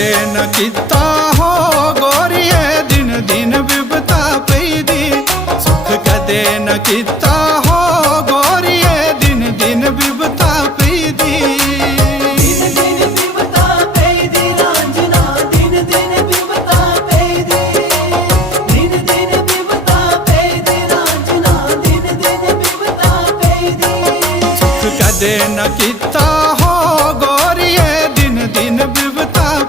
कदे न किता हो गोरिए दिन दिन विपता पैदी। सुख कदे न किता हो गोरिए दिन दिन विपता पैदी। कदे न किता